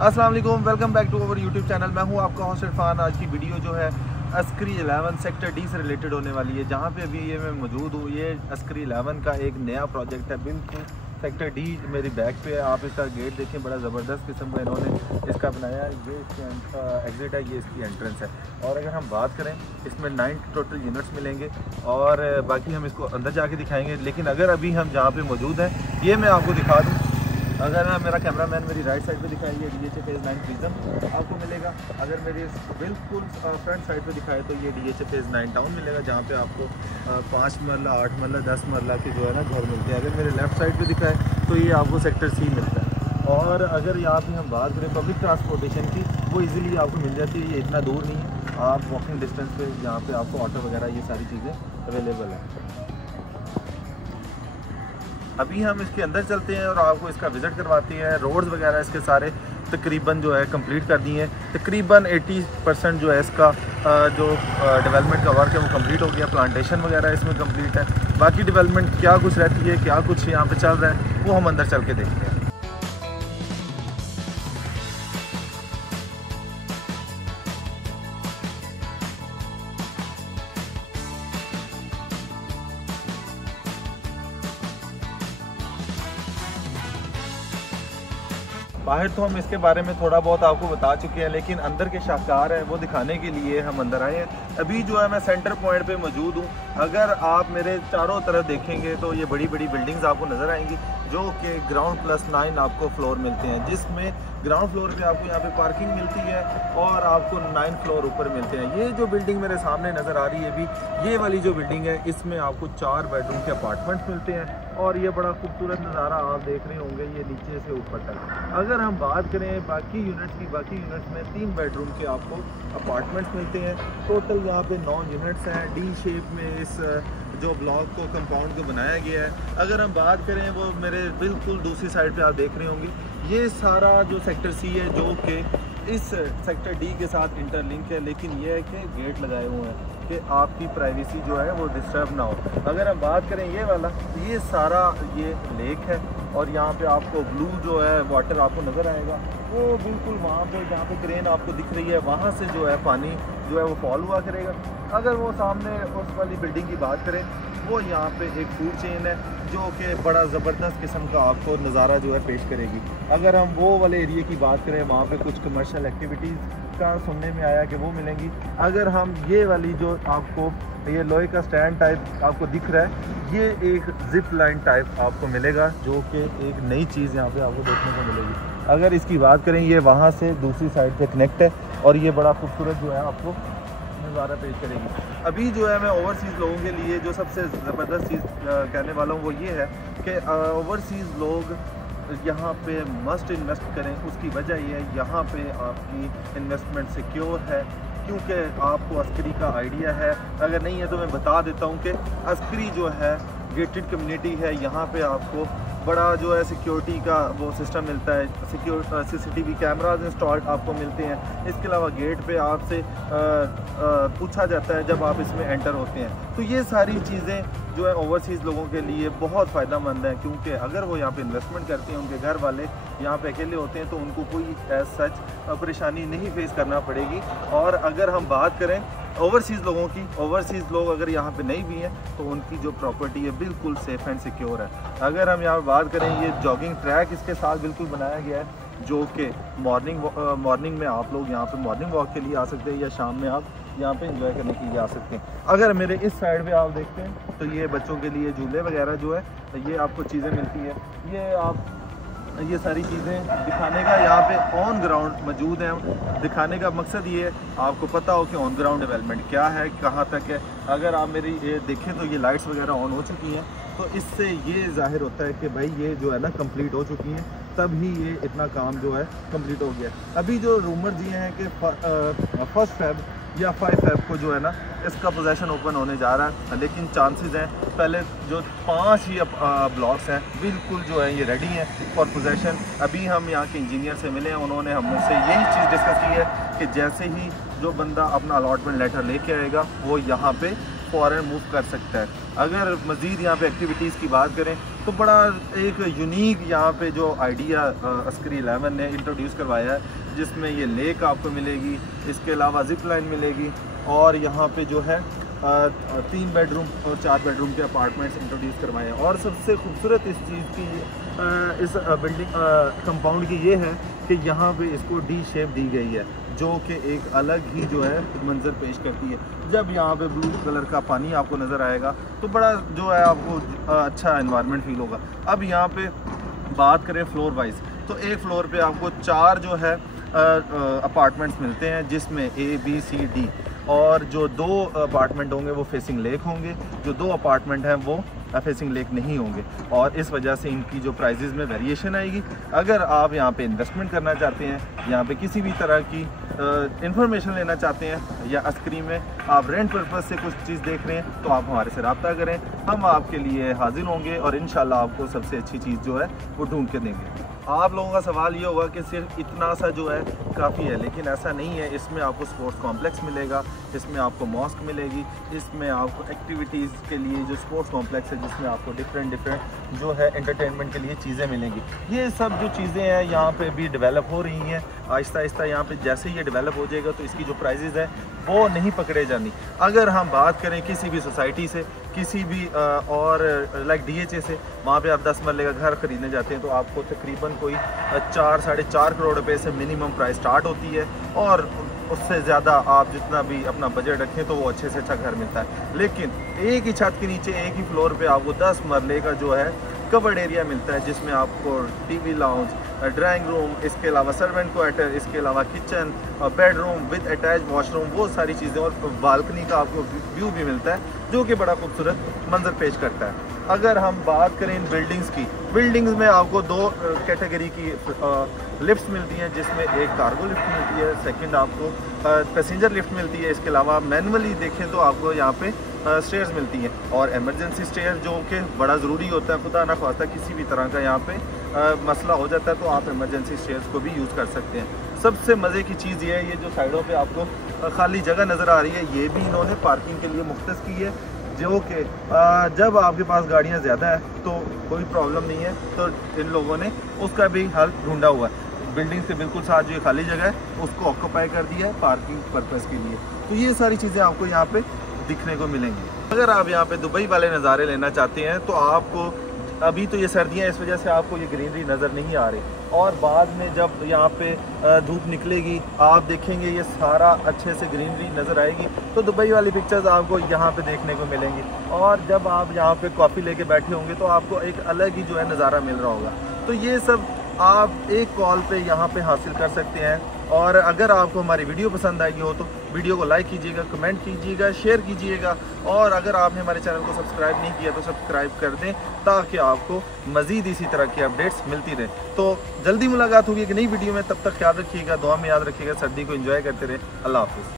अस्सलाम वालेकुम, welcome back to our YouTube channel. मैं हूं आपका होस्ट इरफान। आज की वीडियो जो है अस्करी 11 सेक्टर डी से रिलेटेड होने वाली है, जहां पे अभी ये मैं मौजूद हूं। ये अस्करी 11 का एक नया प्रोजेक्ट है, बिल्कुल सेक्टर डी मेरी बैक पे है। आप इसका गेट देखें, बड़ा ज़बरदस्त किस्म का इन्होंने इसका बनाया है। ये इसकी एग्ज़िट है, ये इसकी एंट्रेंस है। और अगर हम बात करें, इसमें 9 टोटल यूनिट्स मिलेंगे और बाकी हम इसको अंदर जाके दिखाएंगे। लेकिन अगर अभी हम जहाँ पे मौजूद हैं, ये मैं आपको दिखा दूँ। अगर मेरा कैमरामैन मेरी राइट साइड पे दिखाएंगे, DHA फेज़ 9 प्रिज्म आपको मिलेगा। अगर मेरी बिल्कुल फ्रंट साइड पे दिखाए तो ये DHA फेज़ 9 टाउन मिलेगा, जहाँ पे आपको 5 मरला, 8 मरला, 10 मरला के जो है ना घर मिलते हैं। अगर मेरे लेफ़्ट साइड पे दिखाए तो ये आपको सेक्टर C मिलता है। और अगर यहाँ पे हम बात करें पब्लिक ट्रांसपोर्टेशन की, वो ईज़िली आपको मिल जाती है। ये इतना दूर नहीं है, आप वॉकिंग डिस्टेंस पे यहाँ पे आपको ऑटो वगैरह ये सारी चीज़ें अवेलेबल हैं। अभी हम इसके अंदर चलते हैं और आपको इसका विज़िट करवाते हैं। रोड्स वगैरह इसके सारे तकरीबन जो है कंप्लीट कर दिए हैं। तकरीबन 80% जो है इसका जो डेवलपमेंट का वर्क है वो कंप्लीट हो गया। प्लांटेशन वगैरह इसमें कंप्लीट है। बाकी डेवलपमेंट क्या कुछ रहती है, क्या कुछ यहाँ पे चल रहा है, वो हम अंदर चल के देखते हैं। बाहर तो हम इसके बारे में थोड़ा बहुत आपको बता चुके हैं, लेकिन अंदर के शाहकार है वो दिखाने के लिए हम अंदर आए हैं। अभी जो है मैं सेंटर पॉइंट पे मौजूद हूँ। अगर आप मेरे चारों तरफ देखेंगे तो ये बड़ी बड़ी बिल्डिंग्स आपको नज़र आएंगी, जो कि ग्राउंड प्लस 9 आपको फ्लोर मिलते हैं, जिसमें ग्राउंड फ्लोर पे आपको यहाँ पे पार्किंग मिलती है और आपको 9 फ्लोर ऊपर मिलते हैं। ये जो बिल्डिंग मेरे सामने नज़र आ रही है अभी, ये वाली जो बिल्डिंग है, इसमें आपको 4 बेडरूम के अपार्टमेंट्स मिलते हैं। और ये बड़ा खूबसूरत नज़ारा आप देख रहे होंगे, ये नीचे से ऊपर तक। अगर हम बात करें बाकी यूनिट्स की, बाकी यूनिट्स में 3 बेडरूम के आपको अपार्टमेंट्स मिलते हैं। टोटल यहाँ पे 9 यूनिट्स हैं। डी शेप में इस जो ब्लॉक को, कंपाउंड को बनाया गया है। अगर हम बात करें, वो मेरे बिल्कुल दूसरी साइड पे आप देख रहे होंगे, ये सारा जो सेक्टर C है जो कि इस सेक्टर D के साथ इंटरलिंक है। लेकिन ये है कि गेट लगाए हुए हैं कि आपकी प्राइवेसी जो है वो डिस्टर्ब ना हो। अगर हम बात करें ये वाला, ये सारा ये लेक है और यहाँ पे आपको ब्लू जो है वाटर आपको नज़र आएगा। वो बिल्कुल वहाँ पे जहाँ पे क्रेन आपको दिख रही है, वहाँ से जो है पानी जो है वो फॉल हुआ करेगा। अगर वो सामने उस वाली बिल्डिंग की बात करें, वो यहाँ पे एक फूड चेन है जो कि बड़ा ज़बरदस्त किस्म का आपको नज़ारा जो है पेश करेगी। अगर हम वो वाले एरिया की बात करें, वहाँ पे कुछ कमर्शियल एक्टिविटीज़ का सुनने में आया कि वो मिलेंगी। अगर हम ये वाली जो आपको ये लोहे का स्टैंड टाइप आपको दिख रहा है, ये एक जिप लाइन टाइप आपको मिलेगा, जो कि एक नई चीज़ यहाँ पे आपको देखने को मिलेगी। अगर इसकी बात करें, ये वहाँ से दूसरी साइड से कनेक्ट है और ये बड़ा खूबसूरत जो है आपको नज़ारा पेश करेगी। अभी जो है मैं ओवरसीज़ लोगों के लिए जो सबसे ज़बरदस्त चीज़ कहने वाला हूँ वो ये है कि ओवरसीज़ लोग यहाँ पे मस्ट इन्वेस्ट करें। उसकी वजह ये है, यहाँ पे आपकी इन्वेस्टमेंट सिक्योर है, क्योंकि आपको अस्करी का आइडिया है। अगर नहीं है तो मैं बता देता हूँ कि अस्करी जो है गेटेड कम्युनिटी है। यहाँ पे आपको बड़ा जो है सिक्योरिटी का वो सिस्टम मिलता है। CCTV कैमराज इंस्टॉल्ड आपको मिलते हैं। इसके अलावा गेट पे आपसे पूछा जाता है जब आप इसमें एंटर होते हैं। तो ये सारी चीज़ें जो है ओवरसीज़ लोगों के लिए बहुत फ़ायदा मंद है, क्योंकि अगर वो यहाँ पे इन्वेस्टमेंट करते हैं, उनके घर वाले यहाँ पे अकेले होते हैं, तो उनको कोई एज सच परेशानी नहीं फेस करना पड़ेगी। और अगर हम बात करें ओवरसीज़ लोगों की, ओवरसीज़ लोग अगर यहाँ पे नहीं भी हैं तो उनकी जो प्रॉपर्टी है बिल्कुल सेफ़ एंड सिक्योर है। अगर हम यहाँ बात करें, ये जॉगिंग ट्रैक इसके साथ बिल्कुल बनाया गया है, जो कि मॉर्निंग में आप लोग यहाँ पे मॉर्निंग वॉक के लिए आ सकते हैं, या शाम में आप यहाँ पे एंजॉय करने के लिए आ सकते हैं। अगर मेरे इस साइड पे आप देखते हैं तो ये बच्चों के लिए झूले वगैरह जो है ये आपको चीज़ें मिलती है। ये आप ये सारी चीज़ें दिखाने का यहाँ पे ऑन ग्राउंड मौजूद हैं। दिखाने का मकसद ये है आपको पता हो कि ऑन ग्राउंड डेवलपमेंट क्या है, कहाँ तक है। अगर आप मेरी ये देखें तो ये लाइट्स वगैरह ऑन हो चुकी हैं, तो इससे ये जाहिर होता है कि भाई ये जो है ना कंप्लीट हो चुकी हैं, तभी ये इतना काम जो है कंप्लीट हो गया। अभी जो रूमर दिए हैं कि 1 फ़रवरी या 5 फ़रवरी को जो है ना इसका पोजेसन ओपन होने जा रहा है, लेकिन चांसेस हैं पहले जो 5 ही ब्लॉक्स हैं बिल्कुल जो है ये रेडी हैं फॉर पोजेसन। अभी हम यहाँ के इंजीनियर से मिले हैं, उन्होंने हमसे यही चीज़ डिस्कस की है कि जैसे ही जो बंदा अपना अलॉटमेंट लेटर लेके आएगा वो यहाँ पे फ़ौरन मूव कर सकता है। अगर मज़ीद यहाँ पे एक्टिविटीज़ की बात करें तो बड़ा एक यूनिक यहाँ पे जो आइडिया अस्करी 11 ने इंट्रोड्यूस करवाया है, जिसमें ये लेक आपको मिलेगी, इसके अलावा जिप लाइन मिलेगी, और यहाँ पे जो है 3 बेडरूम और 4 बेडरूम के अपार्टमेंट्स इंट्रोड्यूस करवाए हैं। और सबसे खूबसूरत इस चीज़ की इस बिल्डिंग कंपाउंड की ये है कि यहाँ पे इसको डी शेप दी गई है, जो कि एक अलग ही जो है मंजर पेश करती है। जब यहाँ पे ब्लू कलर का पानी आपको नज़र आएगा तो बड़ा जो है आपको अच्छा एनवायरनमेंट फील होगा। अब यहाँ पे बात करें फ्लोर वाइज, तो एक फ्लोर पे आपको 4 जो है अपार्टमेंट्स मिलते हैं, जिसमें A, B, C, D, और जो 2 अपार्टमेंट होंगे वो फेसिंग लेक होंगे, जो 2 अपार्टमेंट हैं वो फेसिंग लेक नहीं होंगे, और इस वजह से इनकी जो प्राइजेज़ में वेरिएशन आएगी। अगर आप यहाँ पे इन्वेस्टमेंट करना चाहते हैं, यहाँ पे किसी भी तरह की इंफॉर्मेशन लेना चाहते हैं, या अस्करी में आप रेंट पर्पज़ से कुछ चीज़ देख रहे हैं, तो आप हमारे से रब्ता करें, हम आपके लिए हाजिर होंगे और इंशाल्लाह आपको सबसे अच्छी चीज़ जो है वो ढूंढ के देंगे। आप लोगों का सवाल ये होगा कि सिर्फ इतना सा जो है काफ़ी है, लेकिन ऐसा नहीं है। इसमें आपको स्पोर्ट्स कॉम्प्लेक्स मिलेगा, इसमें आपको मॉस्क मिलेगी, इसमें आपको एक्टिविटीज़ के लिए जो स्पोर्ट्स कॉम्प्लेक्स है जिसमें आपको डिफरेंट जो है एंटरटेनमेंट के लिए चीज़ें मिलेंगी। ये सब जो चीज़ें हैं यहाँ पे भी डेवलप हो रही हैं आहिस्ता आहिस्ता। यहाँ पे जैसे ही ये डेवलप हो जाएगा तो इसकी जो प्राइजेज़ है वो नहीं पकड़े जानी। अगर हम बात करें किसी भी सोसाइटी से, किसी भी और लाइक DHA से, वहाँ पे आप 10 मरले का घर ख़रीदने जाते हैं तो आपको तकरीबन कोई 4 साढ़े 4 करोड़ रुपए से मिनिमम प्राइस स्टार्ट होती है, और उससे ज़्यादा आप जितना भी अपना बजट रखें तो वो अच्छे से अच्छा घर मिलता है। लेकिन एक ही छत के नीचे एक ही फ्लोर पे आपको 10 मरले का जो है कवर्ड एरिया मिलता है, जिसमें आपको TV लाउंज, ड्राइंग रूम, इसके अलावा सर्वेंट क्वार्टर, इसके अलावा kitchen, bedroom with attach washroom, वो सारी चीज़ें, और बालकनी का आपको व्यू भी मिलता है जो कि बड़ा खूबसूरत मंजर पेश करता है। अगर हम बात करें इन बिल्डिंग्स की, बिल्डिंग्स में आपको 2 कैटेगरी की लिफ्ट्स मिलती हैं, जिसमें एक कार्गो लिफ्ट मिलती है, सेकंड आपको पैसेंजर लिफ्ट मिलती है। इसके अलावा मैनुअली देखें तो आपको यहाँ पे स्टेयर्स मिलती हैं, और एमरजेंसी स्टेयर जो कि बड़ा ज़रूरी होता है, खुदा ना ख्वास्ता किसी भी तरह का यहाँ पे मसला हो जाता है तो आप एमरजेंसी स्टेयर्स को भी यूज़ कर सकते हैं। सबसे मज़े की चीज़ ये है, ये जो साइडों पे आपको खाली जगह नज़र आ रही है, ये भी इन्होंने पार्किंग के लिए मुख्तस की है, जो कि जब आपके पास गाड़ियाँ ज़्यादा है तो कोई प्रॉब्लम नहीं है, तो इन लोगों ने उसका भी हल ढूंढा हुआ है। बिल्डिंग से बिल्कुल साथ जो खाली जगह है उसको ऑक्यूपाई कर दिया है पार्किंग पर्पज़ के लिए। तो ये सारी चीज़ें आपको यहाँ पे दिखने को मिलेंगी। अगर आप यहाँ पे दुबई वाले नज़ारे लेना चाहते हैं तो आपको, अभी तो ये सर्दियाँ इस वजह से आपको ये ग्रीनरी नज़र नहीं आ रही, और बाद में जब यहाँ पे धूप निकलेगी आप देखेंगे ये सारा अच्छे से ग्रीनरी नज़र आएगी, तो दुबई वाली पिक्चर्स आपको यहाँ पे देखने को मिलेंगी। और जब आप यहाँ पे कॉफ़ी लेके बैठे होंगे तो आपको एक अलग ही जो है नज़ारा मिल रहा होगा। तो ये सब आप एक कॉल पे यहाँ पे हासिल कर सकते हैं। और अगर आपको हमारी वीडियो पसंद आई हो तो वीडियो को लाइक कीजिएगा, कमेंट कीजिएगा, शेयर कीजिएगा, और अगर आपने हमारे चैनल को सब्सक्राइब नहीं किया तो सब्सक्राइब कर दें, ताकि आपको मज़ीद इसी तरह की अपडेट्स मिलती रहें। तो जल्दी मुलाकात होगी एक नई वीडियो में, तब तक ख्याल रखिएगा, दुआ में याद रखिएगा, सर्दी को एंजॉय करते रहें। अल्लाह हाफ़िज़।